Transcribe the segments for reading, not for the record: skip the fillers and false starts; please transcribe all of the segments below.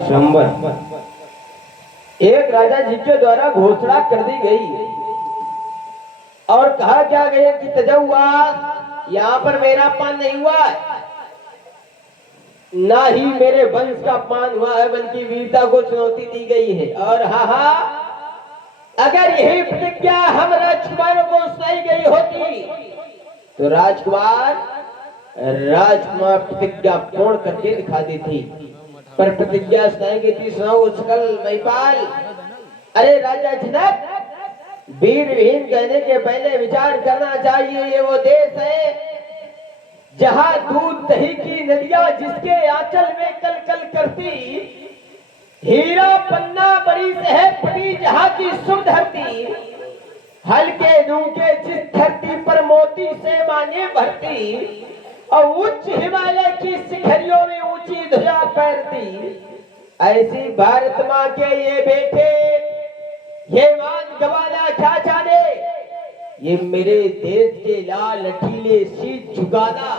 संबत एक राजा जी के द्वारा घोषणा कर दी गई और कहा क्या गया कि तजौवा यहाँ पर मेरा अपमान नहीं हुआ है, ना ही मेरे वंश का अपमान हुआ है, बल्कि वीरता को चुनौती दी गई है। और हा अगर यही प्रतिज्ञा हम राजकुमारों को सुनाई गई होती तो राजकुमार प्रतिज्ञा पूर्ण करके दिखा देती, पर प्रतिज्ञा सुनाई गई थी। सुनाओ सकल महिपाल। अरे राजा जनक, वीर विहीन कहने के पहले विचार करना चाहिए। ये वो देश है जहां दूध दही की नदियां जिसके आंचल में कल कल करती, हीरा पन्ना बड़ी है पड़ी जहां की शुभ धरती, हल्के नूके जिस धरती पर मोती से मांगे भरती, और उच्च हिमालय की शिखरियों में ऊंची ध्वजा फहरती, ऐसी भारत माँ के ये बेटे ये मान गवाना क्या जाने, ये मेरे देश के लाल लठीले शीश झुकाना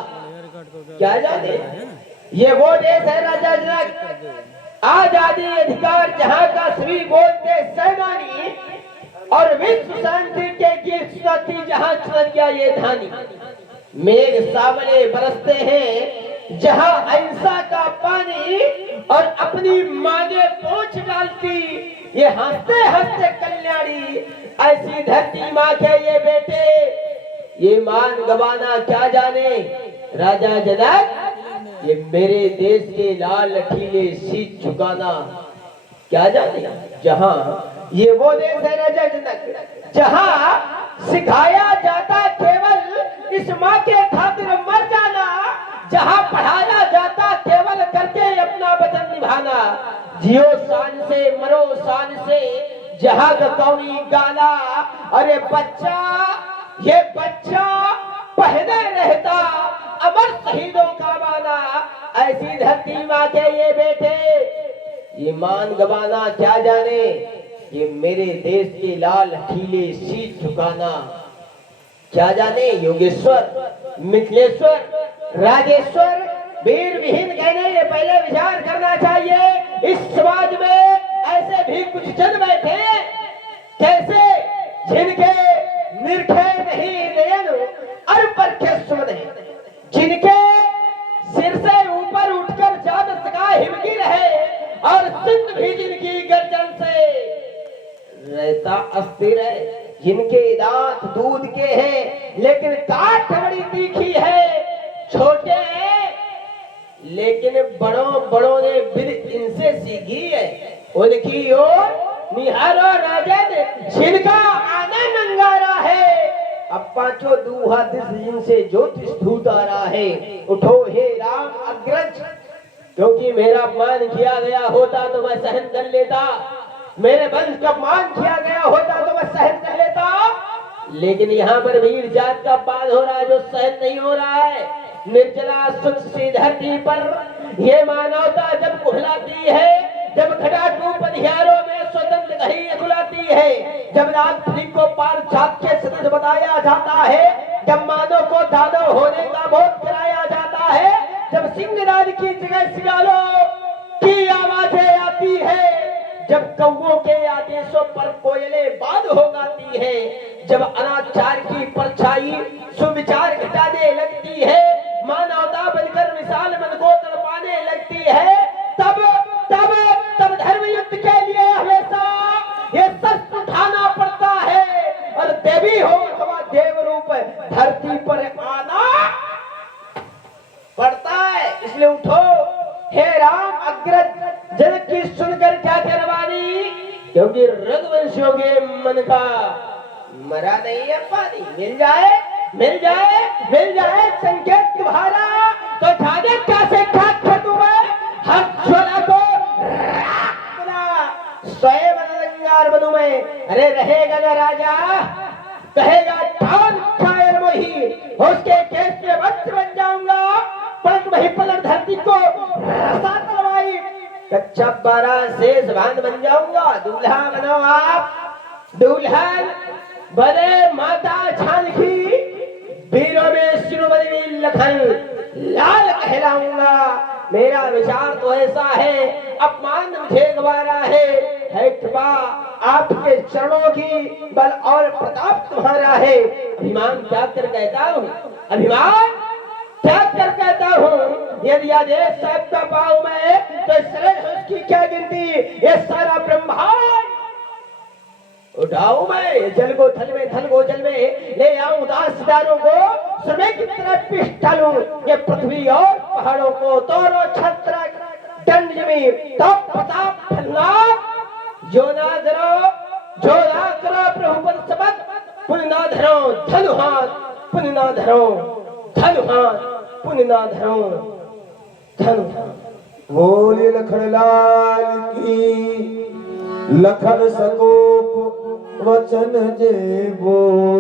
क्या जाने। ये वो देश है राजा जनक, आजादी अधिकार जहां का श्री बोलते सेनानी, और विश्व शांति के गीत सुनाती जहां चुनरिया ये धानी। मेघ सावले बरसते हैं जहां अहिंसा का पानी, और अपनी मांगे पोंछ डालती ये हंसते हंसते कल्याणी। ऐसी धरती माँ के ये बेटे ये मान गवाना क्या जाने। राजा जनक, ये मेरे देश के लाल लठीले शीश झुकाना क्या जाने। जहां ये वो देश है राजा जनक जहां सिखाया जाता केवल इस माँ के खातिर मर जाना, जहां पढ़ाया जाता केवल करके अपना वचन निभाना। जियो शान से मरो शान से जहां का कौनी गाना। अरे बच्चा ये बच्चा पहने रहता अमर शहीदों का बाना। ऐसी धरती माँ के ये बेटे ये मान गवाना क्या जाने। ये मेरे देश के लाल हठीले शीश झुकाना क्या जाने। योगेश्वर, मिथिलेश्वर, राजेश्वर, वीर विहीन कहने ये पहले विचार करना चाहिए। इस समाज में ऐसे भी कुछ जन बैठे कैसे जिनके निरखे नहीं नयन और परखे सुमन है, जिनके सिर से ऊपर उठकर चांद सका हिमगिर है, और सिंध भी जिनकी गर्जन से रहता अस्थिर है, जिनके दांत दूध के हैं लेकिन काट बड़ी तीखी है, छोटे हैं लेकिन बड़ों बड़ों ने बिल इनसे सीखी है। उनकी ओर निहारो राजन जिनका आना नंगारा है, अब पांचों दूहा दिस जिनसे ज्योतिष धूत आ रहा है। उठो हे राम अग्रज, क्योंकि मेरा अपमान किया गया होता तो मैं सहन कर लेता, मेरे वंश का अपमान किया गया होता तो मैं सहन कर लेता, लेकिन यहाँ पर वीर जात का अपमान हो रहा है जो सहन नहीं हो रहा है। निर्जला स्वच्छ सी धरती पर ये मानवता जब कुहलाती है, जब खटाटूप अंधियारों में स्वतंत्र कहीं खुलाती है, जब रात्रि को पार छाप के सदस्य बताया जाता है, जब मानव को दानव होने का बोध कराया जाता है, जब सिंहनाद की जगह सियालों की आवाजें आती है, जब कौओं के आदेशों पर कोयले बाद हो गाती है, जब अनाचार की परछाई सुविचार घटाने लगती है, मानवता बनकर विशाल मन को तड़पाने लगती है, तब तब तब धर्म युद्ध के लिए हमेशा ये शस्त्र उठाना पड़ता है, और देवी हो अथवा देव रूप धरती पर आना पड़ता है। इसलिए उठो हे राम अग्रज, जनक की सुनकर क्या करवानी, क्योंकि रघुवंशियों के मन का मरा नहीं है पानी। मिल जाए मिल जाए मिल जाए संकेत तुम्हारा तो जाने कैसे खाक कर तुम्हें हर ज्वाला को स्वयं अलंकार बनूं मैं। अरे रहेगा ना राजा, कहेगा ठान शायर वही, उसके केस में वंश बन जाऊंगा, पलट वही पलट धरती को तलवाई, कच्चा बारा शेष भान बन जाऊंगा। दूल्हा बनो आप, दुल्हन बने माता जानकी, वीरों में शिरोमणि लखन लाल कहलाऊंगा। मेरा विचार तो ऐसा है, अपमान गवारा है कृपा आपके चरणों की, बल और प्रताप तुम्हारा है। अभिमान त्याग कर कहता हूँ, अभिमान त्याग कर कहता हूँ, यदि आदेश साहब का पाऊं मैं तो सरल है उसकी क्या गिनती। ये सारा ब्रह्मांड उठाऊं मैं, जल को थल में, थल को जल में ले आऊं, दासदारों को समय की तरह पिष्ट डालूं। ये पृथ्वी और पहाड़ों को तोड़ो छत्र दंड जमी, तब प्रताप फलना जो ना धरो, जो ना करो प्रभु पर शपथ, पुण्य ना धरो धनु हाथ, पुण्य ना धरो धनु हाथ, पुण्य ना धरो धनु हाथ। बोलिए लखन लाल की, लखन सकोप वचन जे बोल।